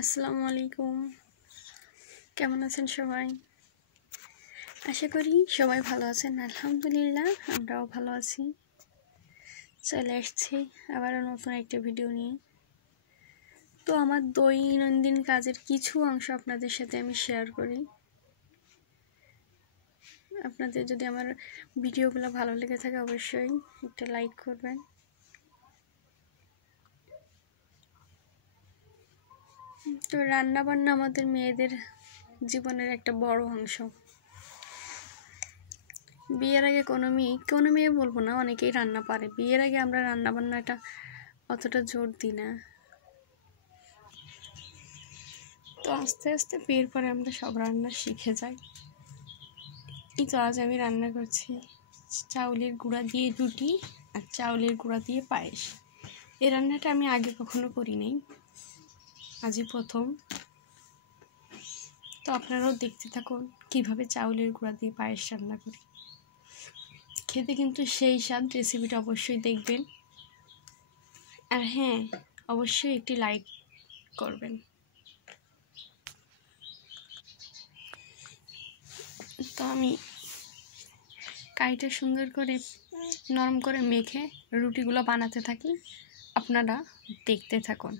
আসসালামু আলাইকুম। কেমন আছেন সবাই? আশা করি সবাই ভালো আছেন। আলহামদুলিল্লাহ আমরাও ভালো আছি। চলে আসছি আবারও নতুন একটা ভিডিও নিয়ে। তো আমার দৈনন্দিন কাজের কিছু অংশ আপনাদের সাথে আমি শেয়ার করি। আপনাদের যদি আমার ভিডিওগুলো ভালো লেগে থাকে অবশ্যই একটা লাইক করবেন। তো রান্না বান্না আমাদের মেয়েদের জীবনের একটা বড় অংশ। বিয়ের আগে কোনো মেয়ে বলবো না, অনেকেই রান্না পারে। বিয়ের আগে আমরা রান্না বান্নাটা অতটা জোর দিই না। তো আস্তে আস্তে বিয়ের পরে আমরা সব রান্না শিখে যাই। এই তো আজ আমি রান্না করছি চাউলের গুঁড়া দিয়ে রুটি আর চাউলের গুঁড়া দিয়ে পায়েস। এই রান্নাটা আমি আগে কখনো করি নাই, আজই প্রথম। তো আপনারাও দেখতে থাকুন কিভাবে চাউলের গুঁড়া দিয়ে পায়েস রান্না করি। খেতে কিন্তু সেই স্বাদ। রেসিপিটা অবশ্যই দেখবেন, আর হ্যাঁ, অবশ্যই একটি লাইক করবেন। তো আমি কাইটা সুন্দর করে নরম করে মেখে রুটিগুলো বানাতে থাকি, আপনারা দেখতে থাকুন।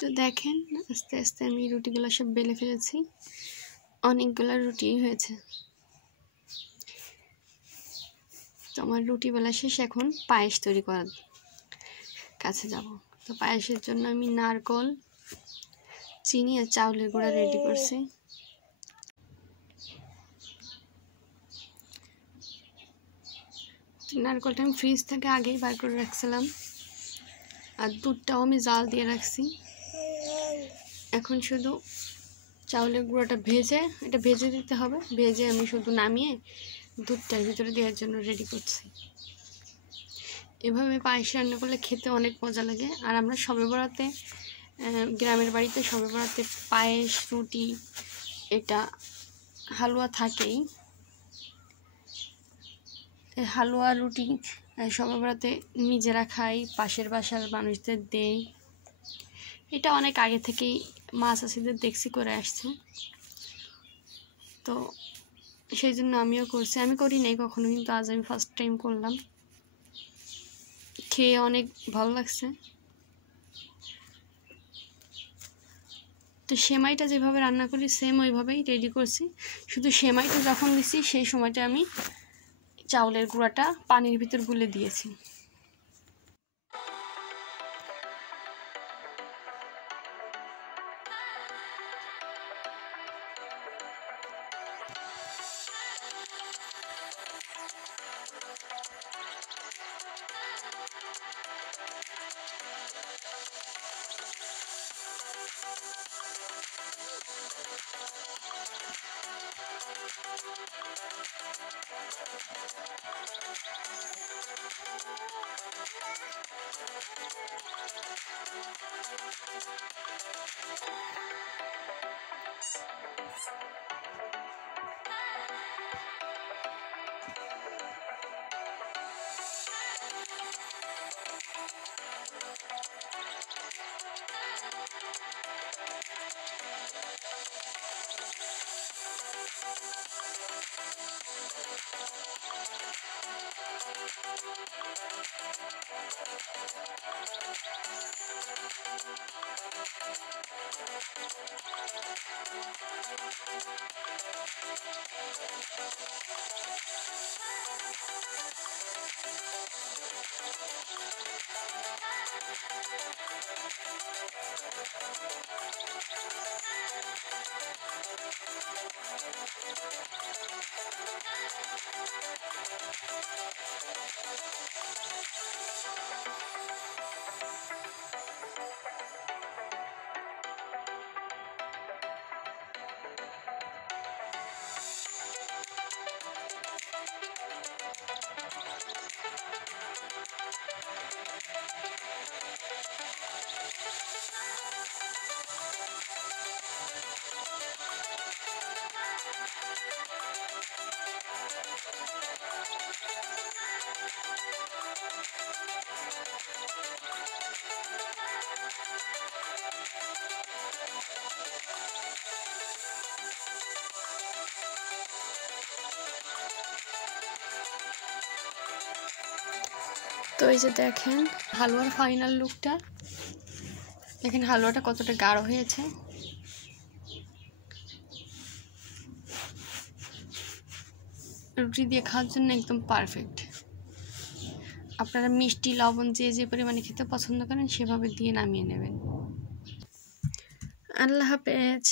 তো দেখেন, আস্তে আস্তে আমি রুটিগুলো সব বেলে ফেলেছি। অনেকগুলো রুটি হয়েছে। তো আমার রুটি বেলা শেষ, এখন পায়েস তৈরি করার কাছে যাব। তো পায়েসের জন্য আমি নারকেল, চিনি আর চাউলের গুঁড়া রেডি করছি। নারকেলটা আমি ফ্রিজ থেকে আগেই বার করে রাখছিলাম, আর দুধটাও আমি জাল দিয়ে রাখছি। এখন শুধু চাউলের গুঁড়াটা ভেজে দিতে হবে। ভেজে আমি শুধু নামিয়ে দুধটার ভিতরে দেওয়ার জন্য রেডি করছি। এভাবে পায়েস রান্না করলে খেতে অনেক মজা লাগে। আর আমরা শবে বরাতে, গ্রামের বাড়িতে শবে বরাতে পায়েস, রুটি, এটা হালুয়া থাকেই। হালুয়া রুটি শবে বরাতে নিজেরা খাই, পাশের বাসার মানুষদের দেই। এটা অনেক আগে থেকেই মা চাষিদের দেখছি করে আসছে। তো সেই জন্য আমিও করছি। আমি করি নাই কখনো, কিন্তু আজ আমি ফার্স্ট টাইম করলাম। খেয়ে অনেক ভালো লাগছে। তো সেমাইটা যেভাবে রান্না করি সেম ওইভাবেই রেডি করছি। শুধু সেমাইটা যখন দিছি সেই সময়টা আমি চাউলের গুঁড়াটা পানির ভিতর গুলে দিয়েছি। তো এই যে দেখেন হালুয়ার ফাইনাল লুকটা, দেখেন হালুয়াটা কতটা গাঢ় হয়েছে। রুটি দিয়ে খাওয়ার জন্য একদম পারফেক্ট। আপনারা মিষ্টি লবণ যে পরিমাণে খেতে পছন্দ করেন সেভাবে দিয়ে নামিয়ে নেবেন। আল্লাহ হাফেজ।